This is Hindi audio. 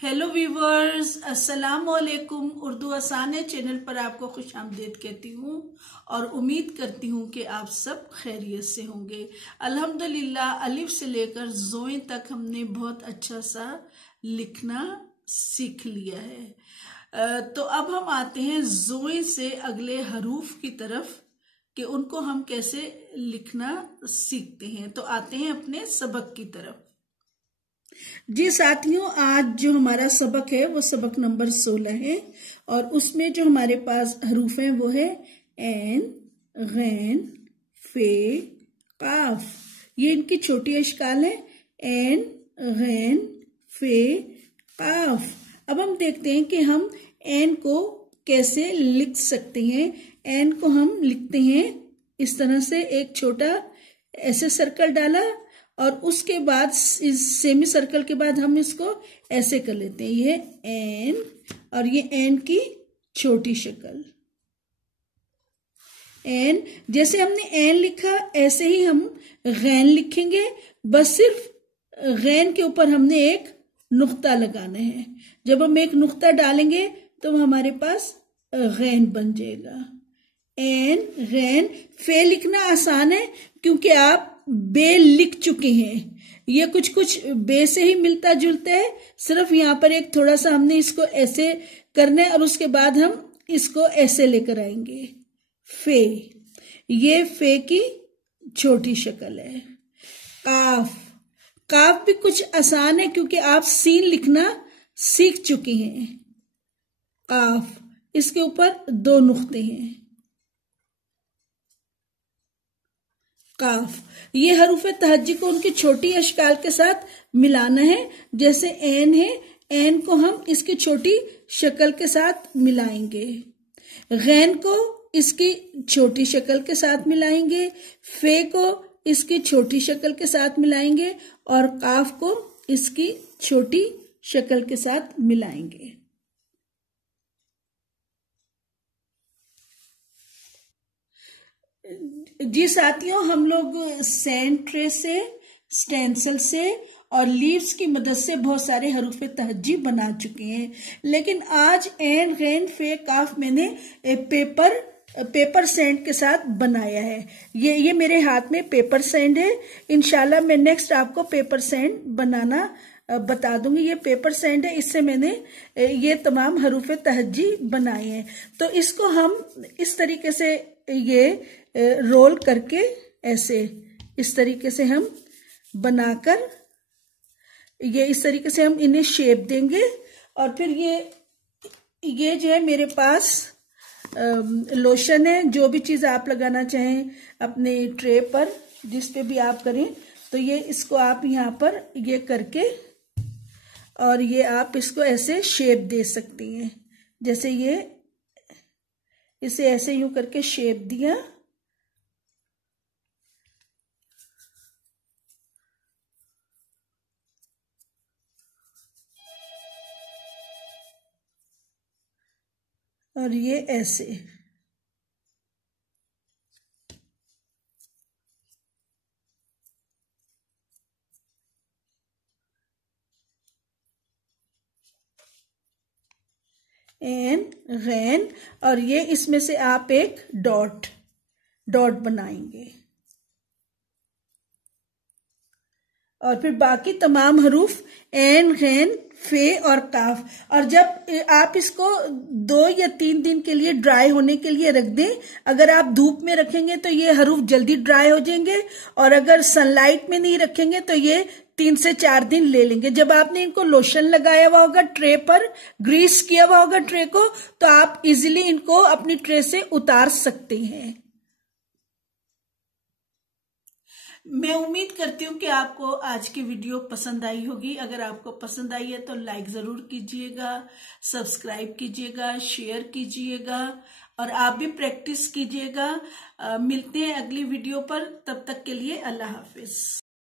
हेलो व्यूवर्स, अस्सलाम वालेकुम। उर्दू आसान चैनल पर आपको खुश आमदीद कहती हूँ और उम्मीद करती हूँ कि आप सब खैरियत से होंगे। अल्हम्दुलिल्लाह, अलिफ से लेकर ज़ोए तक हमने बहुत अच्छा सा लिखना सीख लिया है। तो अब हम आते हैं ज़ोए से अगले हरूफ की तरफ कि उनको हम कैसे लिखना सीखते हैं। तो आते हैं अपने सबक की तरफ। जी साथियों, आज जो हमारा सबक है वो सबक नंबर 16 है और उसमें जो हमारे पास हरूफ हैं वो है ऐन, गैन, फे, काफ। ये इनकी छोटी अशकाल है, ऐन, गैन, फे, काफ। अब हम देखते हैं कि हम ऐन को कैसे लिख सकते हैं। ऐन को हम लिखते हैं इस तरह से, एक छोटा ऐसे सर्कल डाला और उसके बाद इस सेमी सर्कल के बाद हम इसको ऐसे कर लेते हैं। ये एन और ये एन की छोटी शक्ल एन। जैसे हमने एन लिखा ऐसे ही हम गैन लिखेंगे, बस सिर्फ गैन के ऊपर हमने एक नुक्ता लगाना है। जब हम एक नुक्ता डालेंगे तो हमारे पास गैन बन जाएगा। एन, गैन। फे लिखना आसान है क्योंकि आप बे लिख चुके हैं। ये कुछ कुछ बे से ही मिलता जुलता है, सिर्फ यहाँ पर एक थोड़ा सा हमने इसको ऐसे करना है और उसके बाद हम इसको ऐसे लेकर आएंगे। फे, ये फे की छोटी शक्ल है। काफ, काफ भी कुछ आसान है क्योंकि आप सीन लिखना सीख चुके हैं। काफ, इसके ऊपर दो नुक्ते हैं। काफ, ये हरूफ तहज्जी को उनकी छोटी अशकाल के साथ मिलाना है। जैसे ऐन है, ऐन को हम इसकी छोटी शक्ल के साथ मिलाएंगे। गैन को इसकी छोटी शक्ल के साथ मिलाएंगे। फे को इसकी छोटी शक्ल के साथ मिलाएंगे और काफ को इसकी छोटी शक्ल के साथ मिलाएंगे। जी साथियों, हम लोग सैंड ट्रे से, स्टेंसिल से और लीव्स की मदद से बहुत सारे हरूफ तहज्जी बना चुके हैं, लेकिन आज ऐन, गैन, फे, काफ मैंने पेपर सैंड के साथ बनाया है। ये मेरे हाथ में पेपर सैंड है। इंशाल्लाह मैं नेक्स्ट आपको पेपर सैंड बनाना बता दूंगी। ये पेपर सैंड है, इससे मैंने ये तमाम हरूफ तहज्जी बनाए हैं। तो इसको हम इस तरीके से ये रोल करके ऐसे इस तरीके से हम बनाकर ये इस तरीके से हम इन्हें शेप देंगे और फिर ये जो है मेरे पास लोशन है। जो भी चीज आप लगाना चाहें अपने ट्रे पर, जिस पे भी आप करें, तो ये इसको आप यहाँ पर ये करके और ये आप इसको ऐसे शेप दे सकती हैं। जैसे ये इसे ऐसे यूं करके शेप दिया और ये ऐसे। एन, गैन और ये इसमें से आप एक डॉट बनाएंगे और फिर बाकी तमाम हरूफ ऐन, गैन, फे और काफ। और जब आप इसको 2 या 3 दिन के लिए ड्राई होने के लिए रख दें, अगर आप धूप में रखेंगे तो ये हरूफ जल्दी ड्राई हो जाएंगे और अगर सनलाइट में नहीं रखेंगे तो ये 3 से 4 दिन ले लेंगे। जब आपने इनको लोशन लगाया हुआ होगा ट्रे पर, ग्रीस किया हुआ होगा ट्रे को, तो आप इजीली इनको अपनी ट्रे से उतार सकते हैं। मैं उम्मीद करती हूँ कि आपको आज की वीडियो पसंद आई होगी। अगर आपको पसंद आई है तो लाइक जरूर कीजिएगा, सब्सक्राइब कीजिएगा, शेयर कीजिएगा और आप भी प्रैक्टिस कीजिएगा। मिलते हैं अगली वीडियो पर, तब तक के लिए अल्लाह हाफिज।